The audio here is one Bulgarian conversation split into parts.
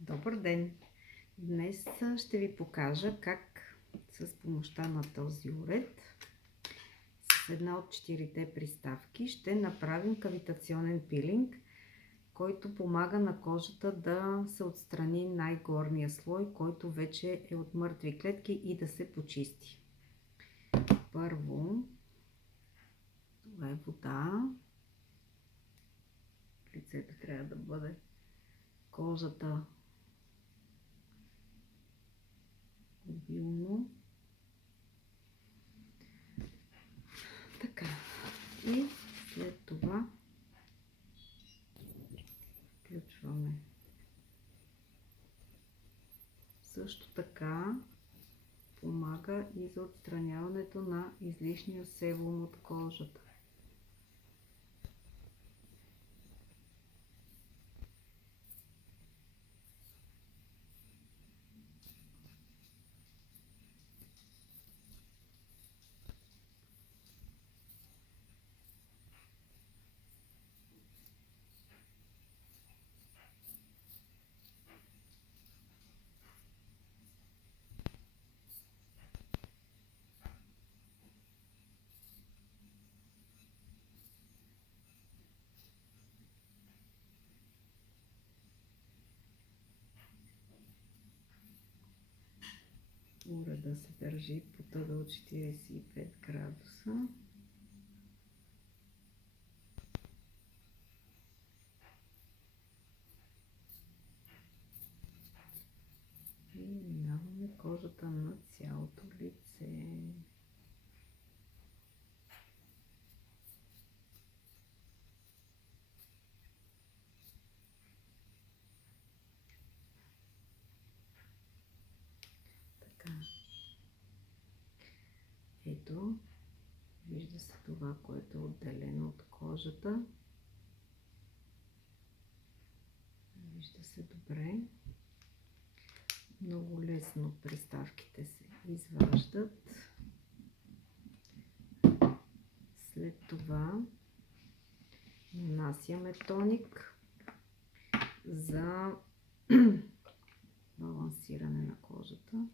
Добър ден! Днес ще ви покажа как с помощта на този уред с една от 4-те приставки ще направим кавитационен пилинг, който помага на кожата да се отстрани най-горния слой, който вече е от мъртви клетки и да се почисти. Първо, това е вода. Лицето трябва да бъде кожата обилно. Така. И след това включваме. Също така помага и за отстраняването на излишния себум от кожата. Уреда се държи под ъгъл 45 градуса. И минаваме кожата на цялото лице. Така. Ето, вижда се това, което е отделено от кожата. Вижда се добре. Много лесно приставките се изваждат. След това нанасяме тоник за балансиране на кожата.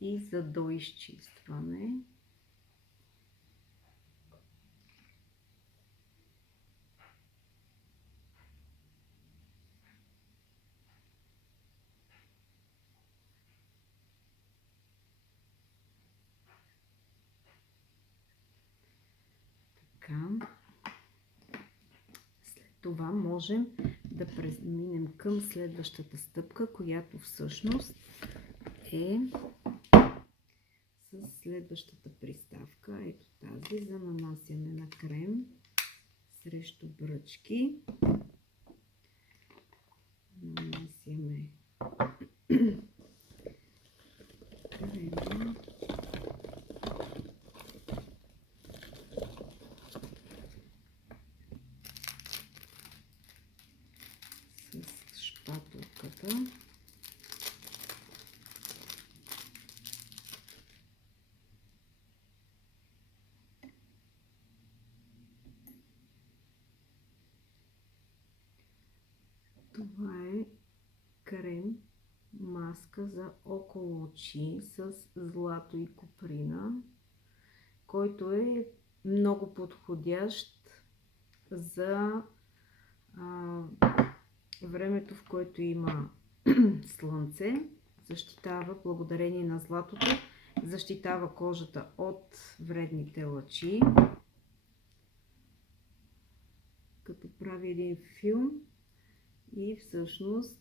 И за доизчистване така. След това можем да преминем към следващата стъпка, която всъщност е с следващата приставка. Ето тази за нанасяне на крем срещу бръчки. Нанасяме крема. С шпателката. Това е крем, маска за около очи с злато и коприна, който е много подходящ за времето, в което има слънце. Защитава, благодарение на златото, защитава кожата от вредните лъчи, като прави един филм и всъщност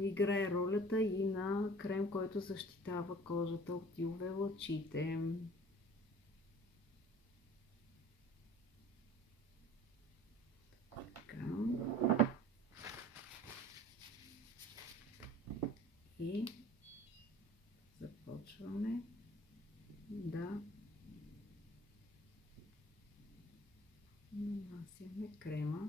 играе ролята и на крем, който защитава кожата от UV лъчите. Така. И започваме да нанасяме крема.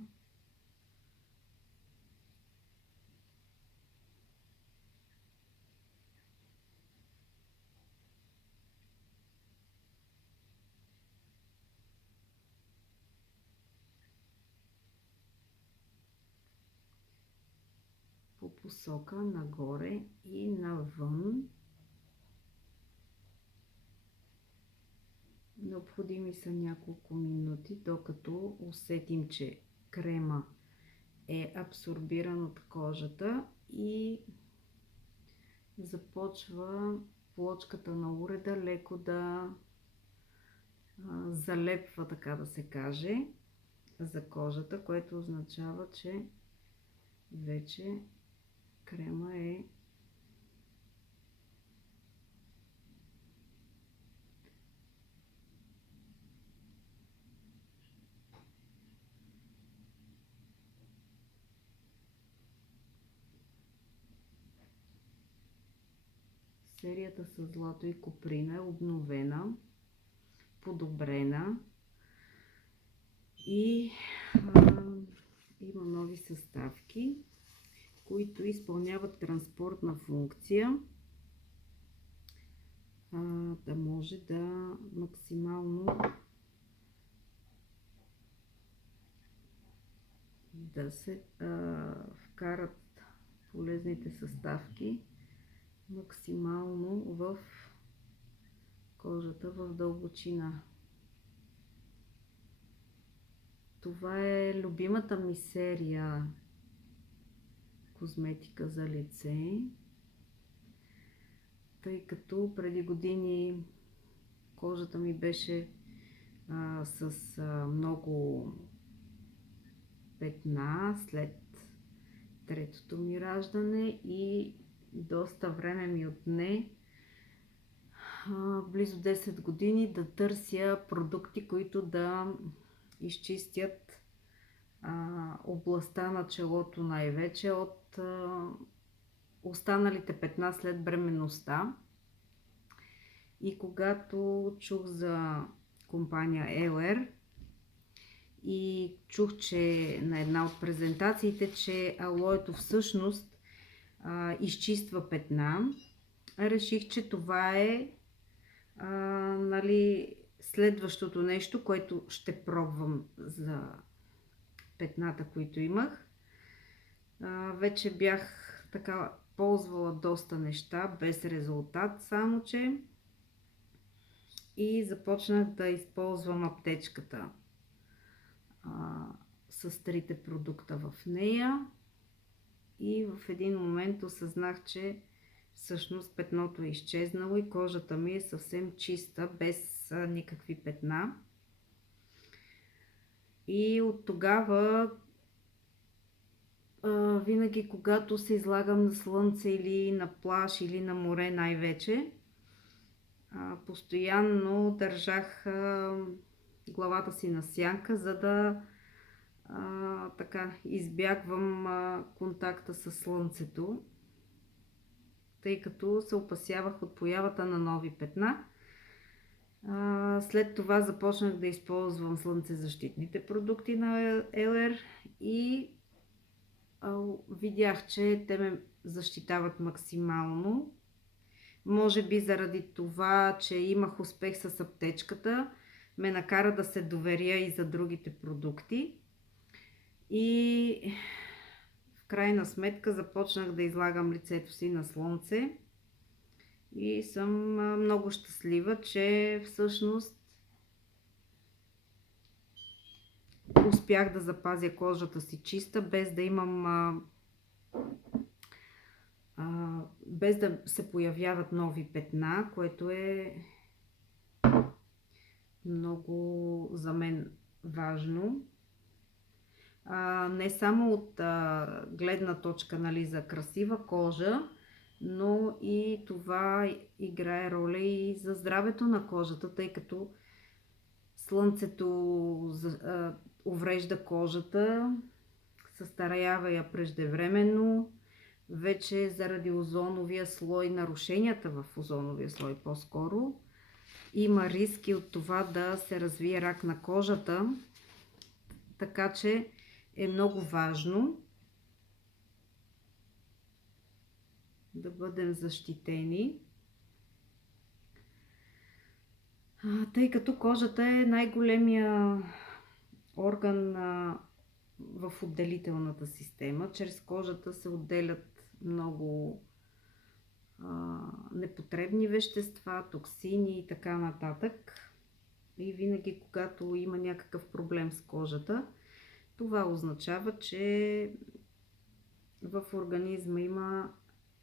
по посока нагоре и навън. Необходими са няколко минути, докато усетим, че крема е абсорбиран от кожата и започва плочката на уреда леко да залепва, така да се каже, за кожата, което означава, че вече крема е серията с злато и коприна е обновена, подобрена и има нови съставки, които изпълняват транспортна функция, да може да максимално да се вкарат полезните съставки максимално в кожата в дълбочина. Това е любимата ми серия козметика за лице, тъй като преди години кожата ми беше с много петна след третото ми раждане и доста време ми отне, близо 10 години, да търся продукти, които да изчистят областта на челото най-вече от останалите петна след бременността. И когато чух за компания Елер и чух, че на една от презентациите, че алоето всъщност изчиства петна, реших, че това е нали, следващото нещо, което ще пробвам за петната, които имах. Вече бях така ползвала доста неща без резултат, само че и започнах да използвам аптечката с трите продукта в нея и в един момент осъзнах, че всъщност петното е изчезнало и кожата ми е съвсем чиста, без никакви петна. И от тогава винаги, когато се излагам на слънце или на плаж или на море най-вече, постоянно държах главата си на сянка, за да така избягвам контакта с слънцето, тъй като се опасявах от появата на нови петна. След това започнах да използвам слънцезащитните продукти на Елер и видях, че те ме защитават максимално. Може би заради това, че имах успех с аптечката, ме накара да се доверя и за другите продукти. И в крайна сметка започнах да излагам лицето си на слънце. И съм много щастлива, че всъщност успях да запазя кожата си чиста, без да имам без да се появяват нови петна, което е много за мен важно. Не само от гледна точка, нали, за красива кожа, но и това играе роля и за здравето на кожата, тъй като слънцето уврежда кожата, състарява я преждевременно, вече заради озоновия слой, нарушенията в озоновия слой по-скоро, има риски от това да се развие рак на кожата, така че е много важно да бъдем защитени, тъй като кожата е най-големия орган в отделителната система. Чрез кожата се отделят много непотребни вещества, токсини и така нататък. И винаги, когато има някакъв проблем с кожата, това означава, че в организма има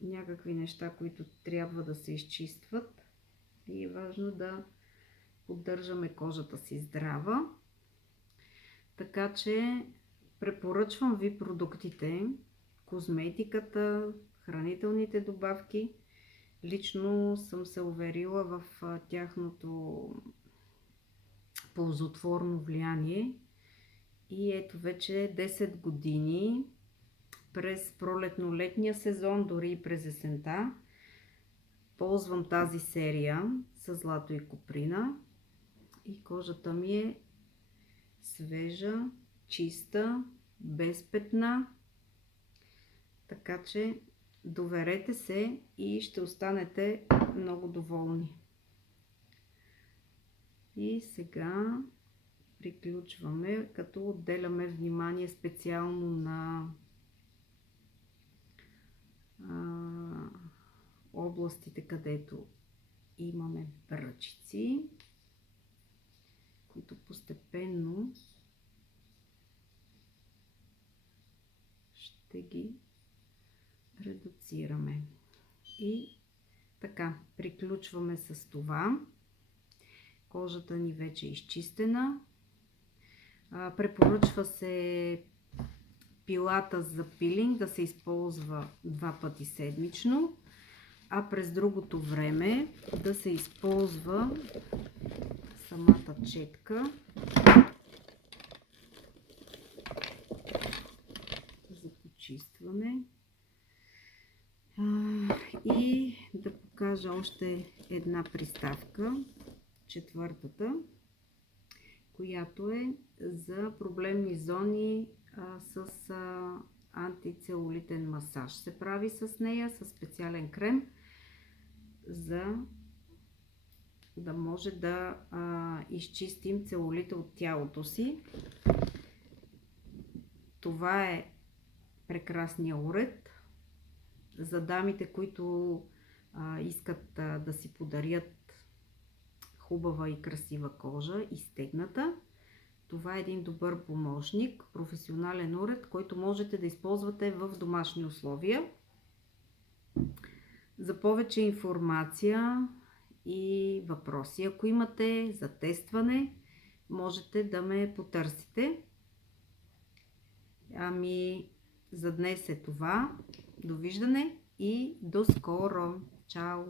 някакви неща, които трябва да се изчистват. И е важно да поддържаме кожата си здрава. Така че препоръчвам ви продуктите, козметиката, хранителните добавки. Лично съм се уверила в тяхното ползотворно влияние и ето вече 10 години през пролетно-летния сезон, дори и през есента, ползвам тази серия с злато и коприна и кожата ми е свежа, чиста, без петна, така че доверете се и ще останете много доволни. И сега приключваме, като отделяме внимание специално на областите, където имаме бръчици, които постепенно ще ги редуцираме. И така, приключваме с това. Кожата ни вече е изчистена. Препоръчва се пилата за пилинг да се използва 2 пъти седмично, а през другото време да се използва самата четка за почистване. И да покажа още една приставка, четвъртата, която е за проблемни зони с антицелулитен масаж. Се прави с нея, с специален крем, за да може да изчистим целулита от тялото си. Това е прекрасния уред за дамите, които искат да си подарят хубава и красива кожа, изтегната. Това е един добър помощник, професионален уред, който можете да използвате в домашни условия. За повече информация и въпроси, ако имате за тестване, можете да ме потърсите. Ами, за днес е това. Довиждане и до скоро! Чао!